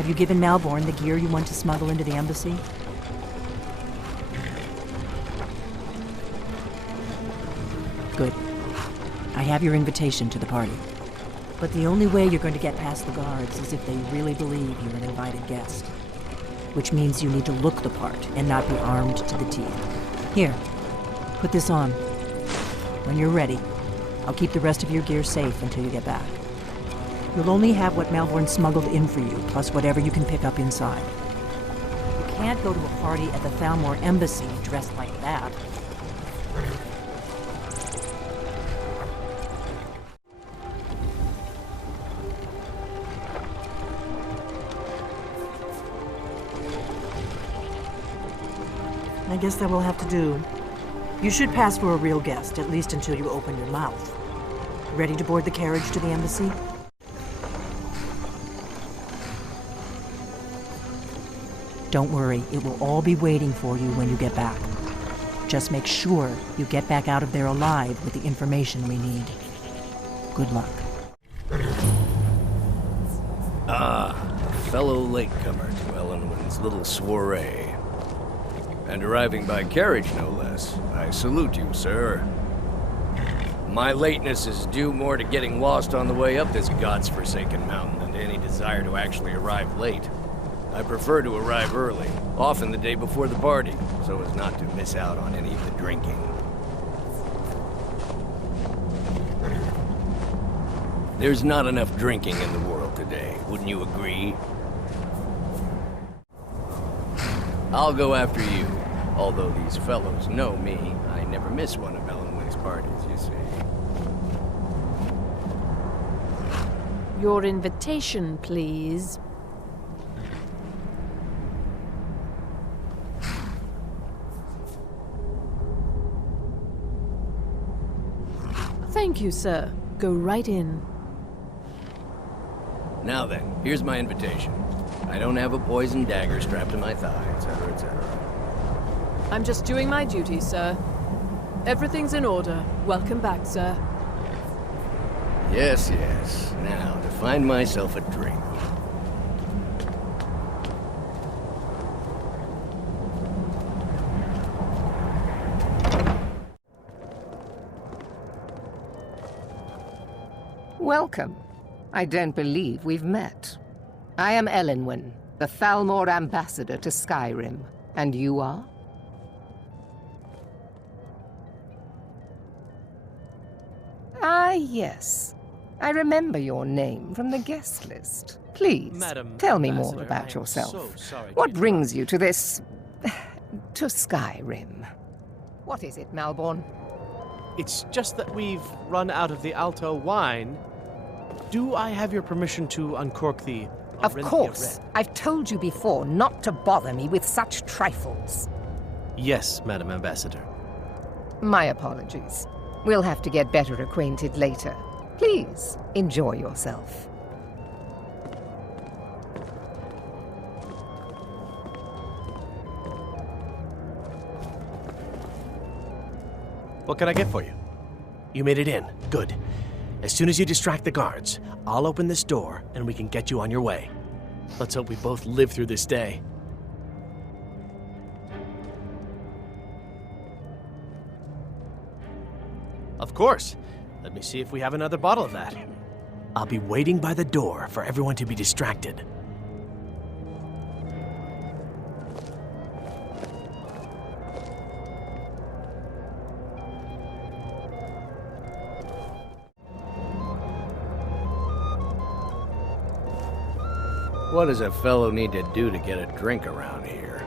Have you given Malborn the gear you want to smuggle into the embassy? Good. I have your invitation to the party. But the only way you're going to get past the guards is if they really believe you're an invited guest. Which means you need to look the part and not be armed to the teeth. Here, put this on. When you're ready, I'll keep the rest of your gear safe until you get back. You'll only have what Malborn smuggled in for you, plus whatever you can pick up inside. You can't go to a party at the Thalmor Embassy dressed like that. I guess that will have to do. You should pass for a real guest, at least until you open your mouth. Ready to board the carriage to the embassy? Don't worry, it will all be waiting for you when you get back. Just make sure you get back out of there alive with the information we need. Good luck. A fellow latecomer to Ellenwood's little soiree. And arriving by carriage, no less. I salute you, sir. My lateness is due more to getting lost on the way up this god's-forsaken mountain than to any desire to actually arrive late. I prefer to arrive early, often the day before the party, so as not to miss out on any of the drinking. There's not enough drinking in the world today, wouldn't you agree? I'll go after you. Although these fellows know me, I never miss one of Ellenwood's parties, you see. Your invitation, please. Thank you, sir. Go right in. Now then, here's my invitation. I don't have a poisoned dagger strapped to my thigh, etc., etc. I'm just doing my duty, sir. Everything's in order. Welcome back, sir. Yes, yes. Now, to find myself a drink. Welcome. I don't believe we've met. I am Ellenwood, the Thalmor ambassador to Skyrim. And you are? Ah, yes. I remember your name from the guest list. Please, Madam tell me Ambassador, more about I am yourself. so sorry What to brings you to this... to Skyrim? What is it, Malborn? It's just that we've run out of the Alto wine. Do I have your permission to uncork the Of Orinthia course. Red? I've told you before not to bother me with such trifles. Yes, Madam Ambassador. My apologies. We'll have to get better acquainted later. Please, enjoy yourself. What can I get for you? You made it in. Good. As soon as you distract the guards, I'll open this door and we can get you on your way. Let's hope we both live through this day. Of course. Let me see if we have another bottle of that. I'll be waiting by the door for everyone to be distracted. What does a fellow need to do to get a drink around here?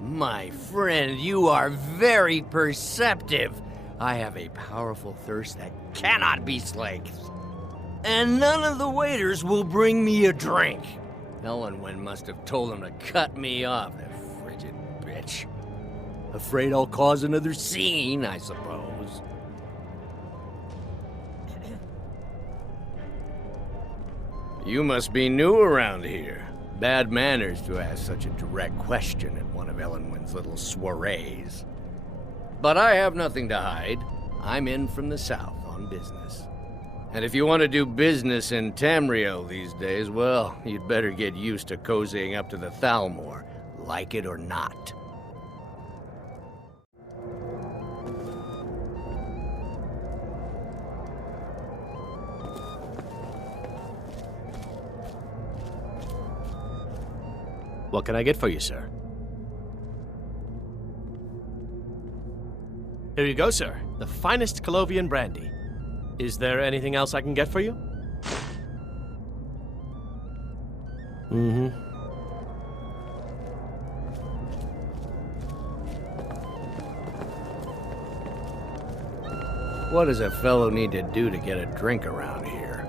My friend, you are very perceptive. I have a powerful thirst that cannot be slaked. And none of the waiters will bring me a drink. Ellenwood must have told them to cut me off, that frigid bitch. Afraid I'll cause another scene, I suppose. You must be new around here. Bad manners to ask such a direct question at one of Ellenwood's little soirees. But I have nothing to hide. I'm in from the south on business. And if you want to do business in Tamiil these days, well, you'd better get used to cozying up to the Thalmor, like it or not. What can I get for you, sir? Here you go, sir. The finest Colovian brandy. Is there anything else I can get for you? Mm-hmm. What does a fellow need to do to get a drink around here?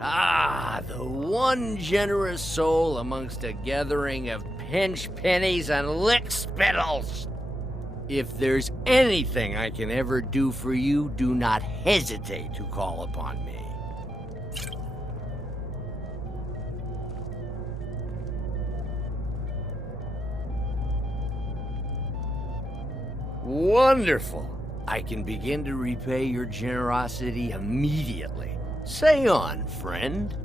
Ah, the one generous soul amongst a gathering of pinch pennies and lick spittles. If there's anything I can ever do for you, do not hesitate to call upon me. Wonderful. I can begin to repay your generosity immediately. Say on, friend.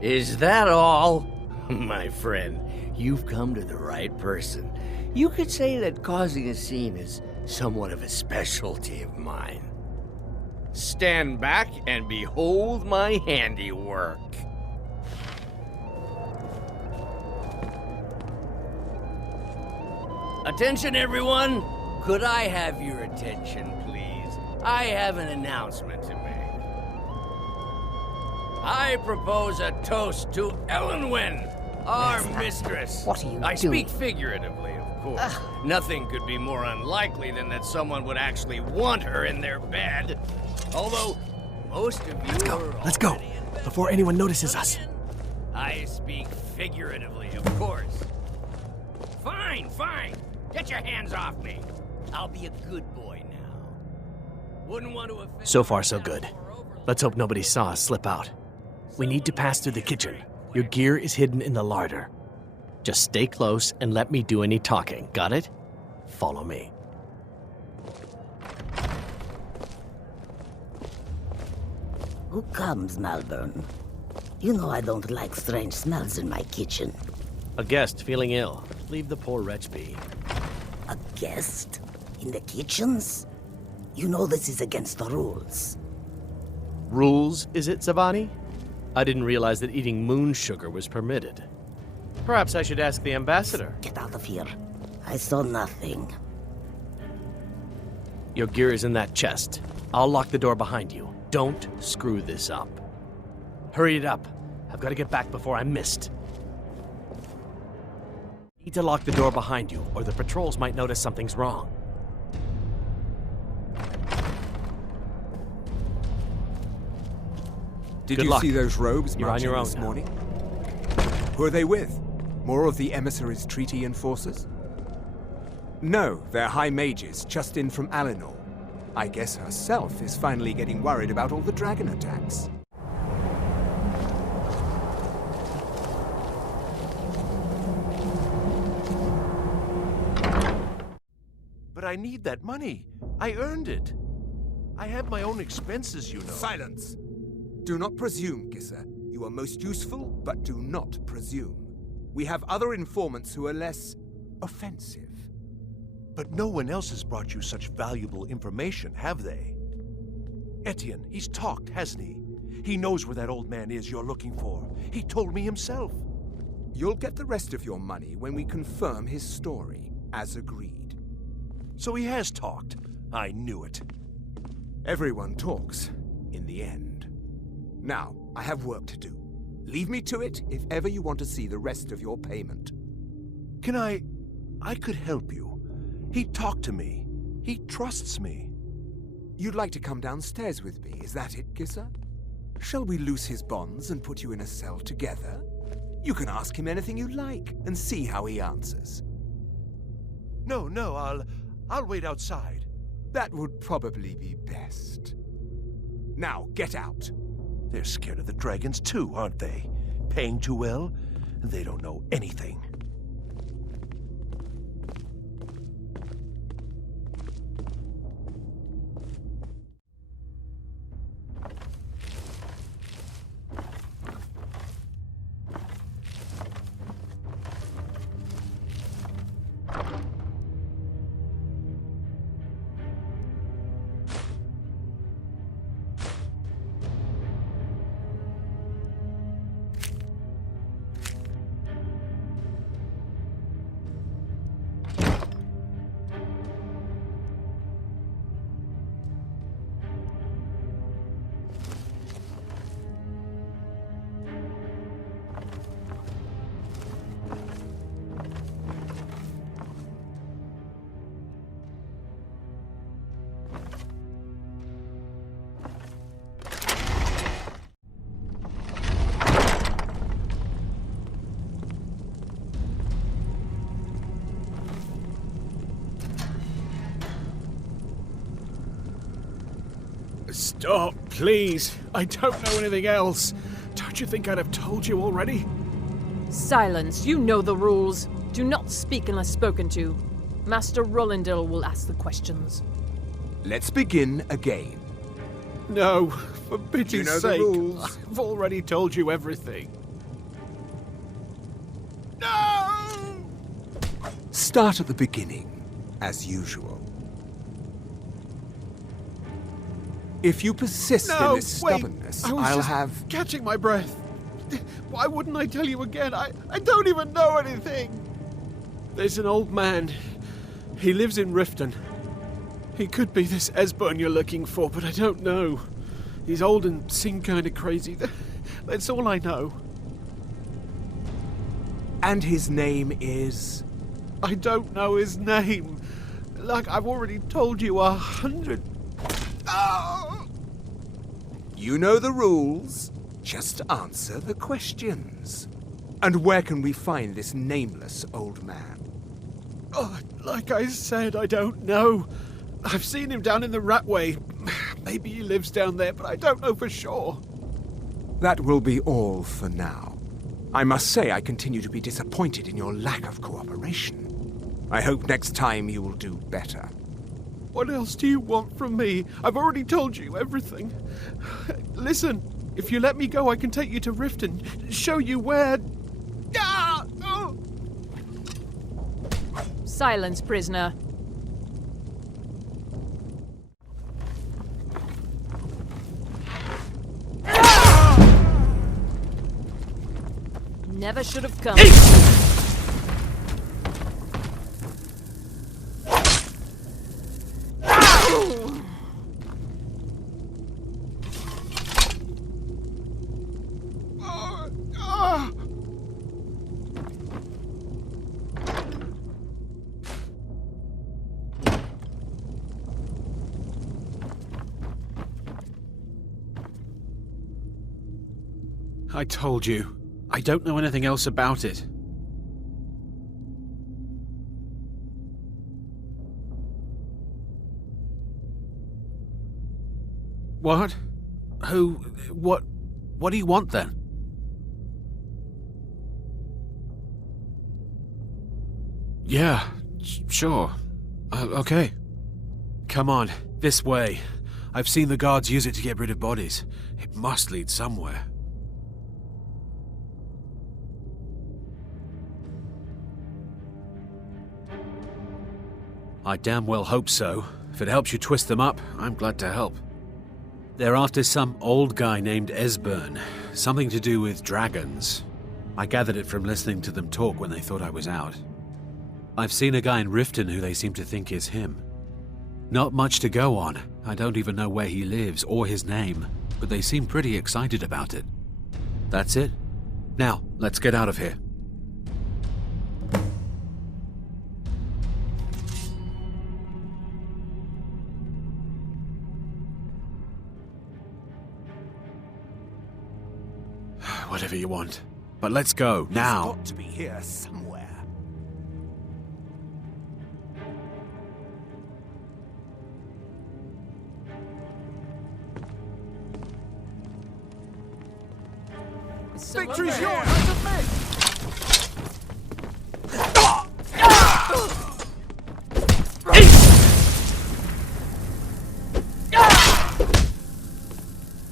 Is that all? My friend, you've come to the right person. You could say that causing a scene is somewhat of a specialty of mine. Stand back and behold my handiwork. Attention, everyone! Could I have your attention, please? I have an announcement to make. I propose a toast to Elenwen, our mistress. What are you I doing? speak figuratively, of course. Nothing could be more unlikely than that someone would actually want her in their bed. Although, most of you Let's go. already in bed Before anyone notices us. I speak figuratively, of course. Fine, fine. Get your hands off me. I'll be a good boy now. Wouldn't want to offend. So far, so good. Let's hope nobody saw us slip out. We need to pass through the kitchen. Your gear is hidden in the larder. Just stay close and let me do any talking. Got it? Follow me. Who comes, Malvern? You know I don't like strange smells in my kitchen. A guest feeling ill. Leave the poor wretch be. A guest? In the kitchens? You know this is against the rules. Rules, is it, Zavani? I didn't realize that eating moon sugar was permitted. Perhaps I should ask the ambassador. Get out of here. I saw nothing. Your gear is in that chest. I'll lock the door behind you. Don't screw this up. Hurry it up. I've got to get back before I'm missed. Need to lock the door behind you, or the patrols might notice something's wrong. Did Good you luck. see those robes You're on marching your own this now. morning? Who are they with? More of the emissaries' treaty enforcers? No, they're high mages just in from Alinor. I guess herself is finally getting worried about all the dragon attacks. But I need that money. I earned it. I have my own expenses, you know. Silence! Do not presume, Gissa. You are most useful, but do not presume. We have other informants who are less offensive. But no one else has brought you such valuable information, have they? Etienne, he's talked, hasn't he? He knows where that old man is you're looking for. He told me himself. You'll get the rest of your money when we confirm his story, as agreed. So he has talked. I knew it. Everyone talks, in the end. Now, I have work to do. Leave me to it if ever you want to see the rest of your payment. Can I could help you. He talked to me. He trusts me. You'd like to come downstairs with me, is that it, Gissa? Shall we loose his bonds and put you in a cell together? You can ask him anything you like and see how he answers. No, I'll wait outside. That would probably be best. Now, get out. They're scared of the dragons too, aren't they? Paying too well? They don't know anything. Stop, please. I don't know anything else. Don't you think I'd have told you already? Silence. You know the rules. Do not speak unless spoken to. Master Rollindil will ask the questions. Let's begin again. No, for pity's You know the sake. rules. I've already told you everything. No! Start at the beginning, as usual. If you persist in this stubbornness, I was I'll just have... catching my breath. Why wouldn't I tell you again? I don't even know anything. There's an old man. He lives in Riften. He could be this Esbern you're looking for, but I don't know. He's old and seemed kind of crazy. That's all I know. And his name is... I don't know his name. Like I've already told you 100... Oh! You know the rules. Just answer the questions. And where can we find this nameless old man? Oh, like I said, I don't know. I've seen him down in the Ratway. Maybe he lives down there, but I don't know for sure. That will be all for now. I must say I continue to be disappointed in your lack of cooperation. I hope next time you will do better. What else do you want from me? I've already told you everything. Listen, if you let me go, I can take you to Riften, show you where... Ah! Oh! Silence, prisoner. Never should have come. I told you. I don't know anything else about it. What? Who? What do you want then? Yeah, sure. Okay. Come on, this way. I've seen the guards use it to get rid of bodies. It must lead somewhere. I damn well hope so. If it helps you twist them up, I'm glad to help. They're after some old guy named Esbern. Something to do with dragons. I gathered it from listening to them talk when they thought I was out. I've seen a guy in Riften who they seem to think is him. Not much to go on. I don't even know where he lives or his name, but they seem pretty excited about it. That's it. Now, let's get out of here. Whatever you want. But let's go, now. He's got to be here somewhere. Victory's yours, I submit!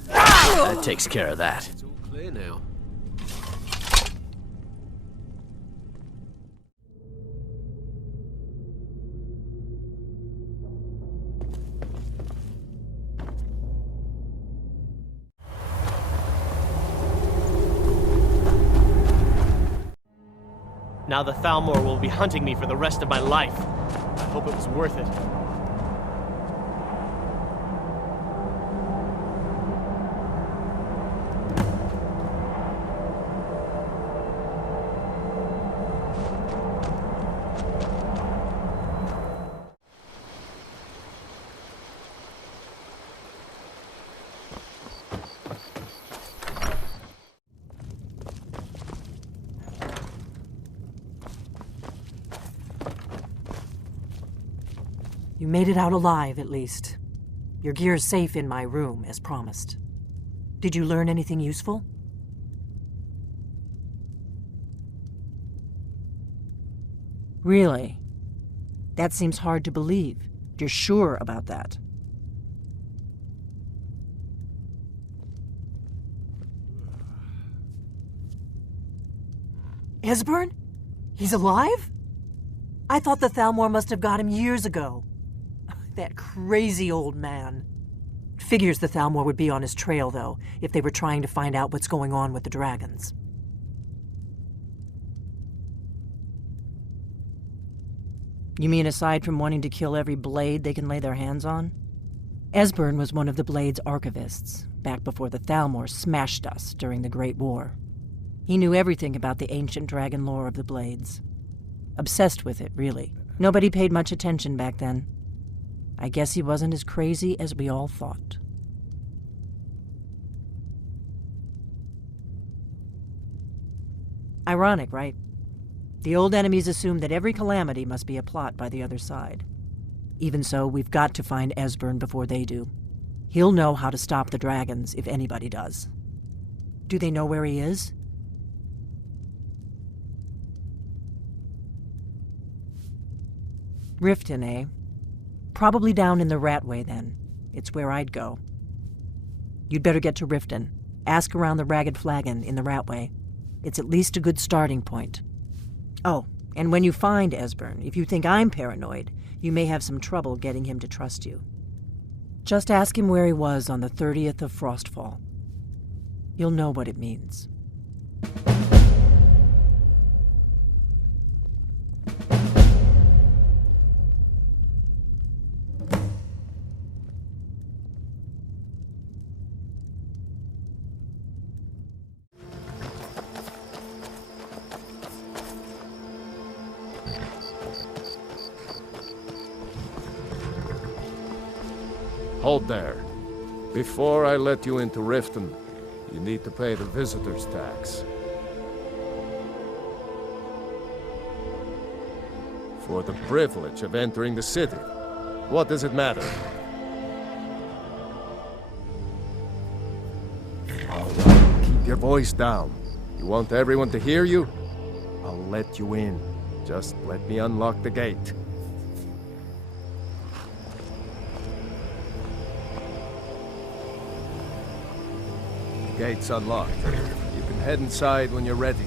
That takes care of that. It's all clear now. Now the Thalmor will be hunting me for the rest of my life. I hope it was worth it. You made it out alive, at least. Your gear's safe in my room, as promised. Did you learn anything useful? Really? That seems hard to believe. You're sure about that? Esbern? He's alive? I thought the Thalmor must have got him years ago. That crazy old man. Figures the Thalmor would be on his trail, though, if they were trying to find out what's going on with the dragons. You mean aside from wanting to kill every blade they can lay their hands on? Esbern was one of the Blade's archivists, back before the Thalmor smashed us during the Great War. He knew everything about the ancient dragon lore of the Blades. Obsessed with it, really. Nobody paid much attention back then. I guess he wasn't as crazy as we all thought. Ironic, right? The old enemies assume that every calamity must be a plot by the other side. Even so, we've got to find Esbern before they do. He'll know how to stop the dragons, if anybody does. Do they know where he is? Riften, eh? Probably down in the Ratway, then. It's where I'd go. You'd better get to Riften. Ask around the Ragged Flagon in the Ratway. It's at least a good starting point. Oh, and when you find Esbern, if you think I'm paranoid, you may have some trouble getting him to trust you. Just ask him where he was on the 30th of Frostfall. You'll know what it means. Hold there. Before I let you into Riften, you need to pay the visitor's tax. For the privilege of entering the city. What does it matter? All right, keep your voice down. You want everyone to hear you? I'll let you in. Just let me unlock the gate. Gate's unlocked. You can head inside when you're ready.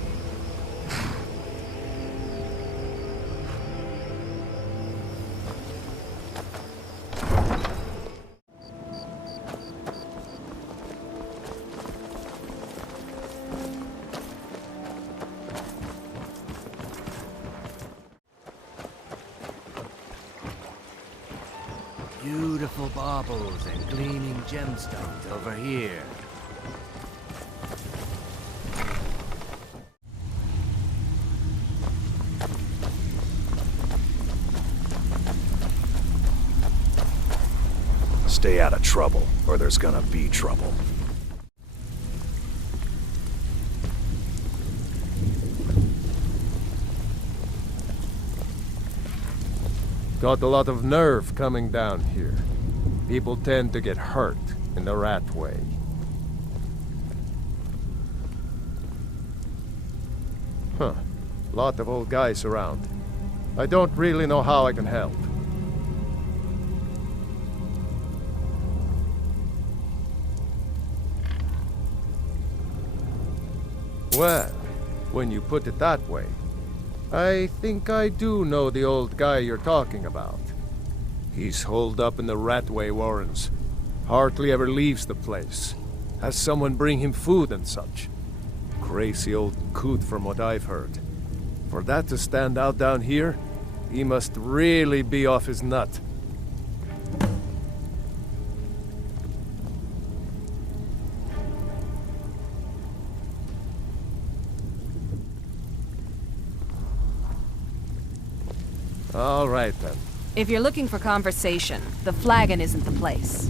Beautiful baubles and gleaming gemstones over here. Stay out of trouble, or there's gonna be trouble. Got a lot of nerve coming down here. People tend to get hurt in the Ratway. Huh. Lot of old guys around. I don't really know how I can help. Well, when you put it that way, I think I do know the old guy you're talking about. He's holed up in the Ratway Warrens. Hardly ever leaves the place. Has someone bring him food and such. Crazy old coot from what I've heard. For that to stand out down here, he must really be off his nut. All right then. If you're looking for conversation, the flagon isn't the place.